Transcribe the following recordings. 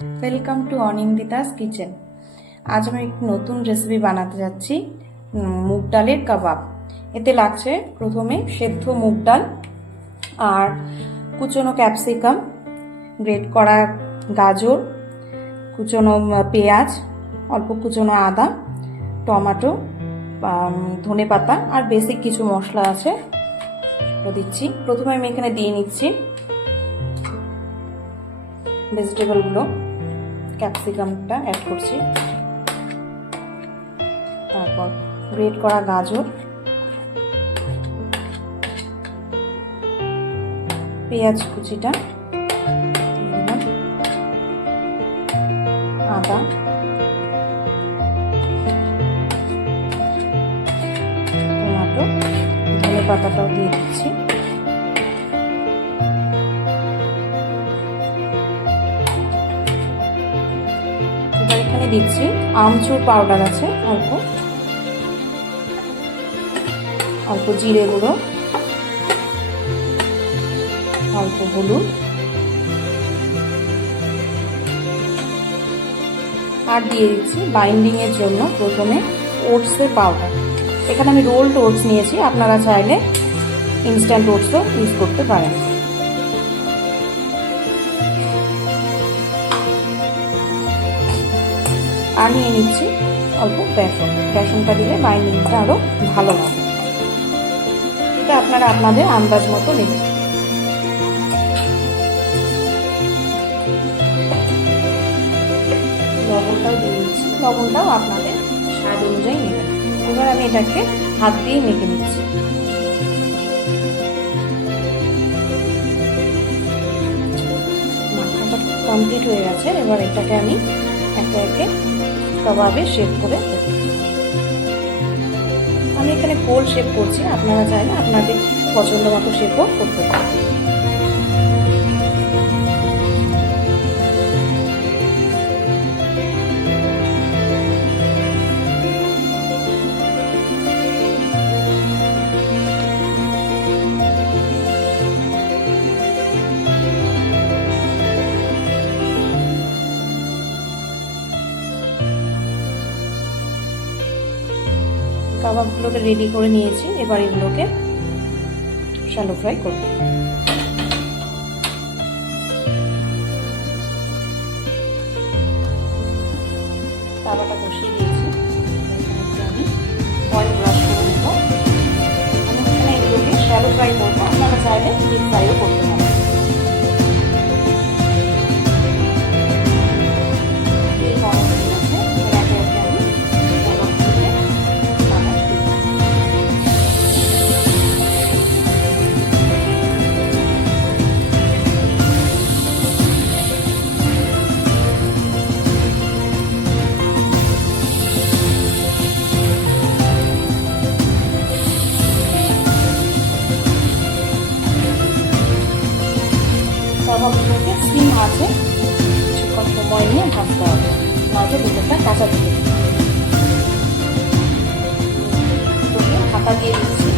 Welcome to অনিন্দিতাস kitchen. আজ আমি একটি নতুন রেসিপি বানাতে যাচ্ছি, মুগ ডালের কাবাব। এতে লাগছে প্রথমে সেদ্ধ মুগ ডাল আর কুচনো ক্যাপসিকাম, গ্রেট করা গাজর, কুচনো পেঁয়াজ, অল্প কুচনো আদা, টমেটো, ধনেপাতা আর বেসিক কিছু মশলা আছে সেগুলো দিচ্ছি। প্রথমে আমি এখানে দিয়ে নিচ্ছি ভেজিটেবলগুলো। ক্যাপসিকামটা অ্যাড করছি, তারপর গ্রেট করা গাজর, পেঁয়াজ কুচিটা, আদা, টমেটো, ধনে পাতাটাও দিয়ে দিচ্ছি। এবার এখানে দিচ্ছি আমচুর পাউডার আছে অল্প, অল্প জিরে গুঁড়ো, অল্প হলুদ আর দিয়ে দিচ্ছি বাইন্ডিং এর জন্য প্রথমে ওটসের পাউডার। এখানে আমি রোলড ওটস নিয়েছি, আপনারা চাইলে ইনস্ট্যান্ট ওটসও ইউজ করতে পারেন। আর নিয়ে নিচ্ছি অল্প বেসন। বেসনটা দিলে বাইন্ডিংটা আরো ভালো হবে। এটা আপনারা আপনাদের আন্দাজ মতো নেবেন। লবণটাও দিয়ে দিচ্ছি, লবণটাও আপনাদের স্বাদ অনুযায়ী নেবেন। এবার আমি এটাকে হাত দিয়ে মেখে নিচ্ছি। মাখাটা কমপ্লিট হয়ে গেছে। এবার এটাকে আমি একে একে কাবাবে শেপ করে দেব। আমি এখানে গোল শেপ করছি, আপনারা চাইলে আপনাদের পছন্দ মতো শেপও করতে পারেন। কাবাবগুলোকে রেডি করে নিয়েছি, এবার এগুলোকে শ্যালো ফ্রাই করব। তাওয়াটা বসিয়ে দিয়েছি, আমি অয়েল ব্রাশ করে নেব। আমি এখানে এগুলোকে শ্যালো ফ্রাই করবো, আপনারা চাইলে ডিপ ফ্রাইও করতে পারেন। কাবাবগুলোকে সিম আছে কিছুক্ষণ সময় নিয়ে ভাজতে হবে, নয়তো ভিতরটা কাঁচা থেকে ঢাকা দিয়ে দিচ্ছি।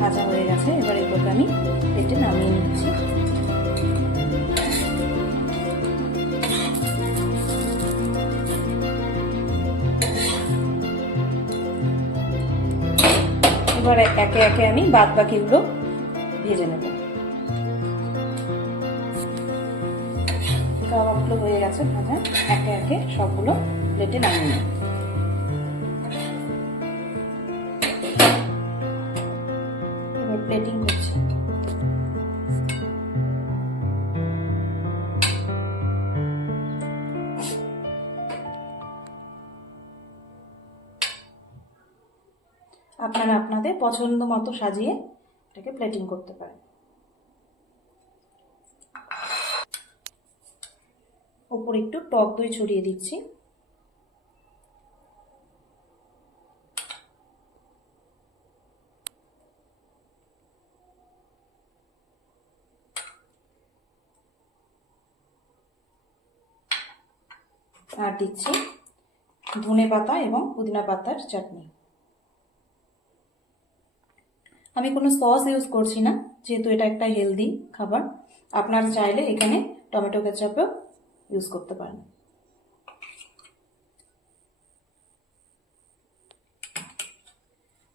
ভাজা হয়ে গেছে, এবার এগুলোকে আমি প্লেটে নামিয়ে নিচ্ছি। এবার একে একে আমি বাদ বাকিগুলো ভেজে নেব। কাবাবগুলো হয়ে গেছে ভাজা, একে একে সবগুলো প্লেটে নামিয়ে নেব। প্লেটিং করছি। আপনারা আপনাদের পছন্দ মতো সাজিয়ে এটাকে প্লেটিং করতে পারেন। উপরে একটু টক দই ছড়িয়ে দিচ্ছি। আর দিচ্ছি ধনে পাতা এবং পুদিনা পাতার চাটনি। আমি কোনো সস ইউজ করছি না, যেহেতু এটা একটা হেলদি খাবার। আপনারা চাইলে এখানে টমেটো কেচাপও ইউজ করতে পারেন।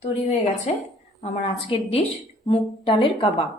তৈরি হয়ে গেছে আমার আজকের ডিশ মুগ ডালের কাবাব।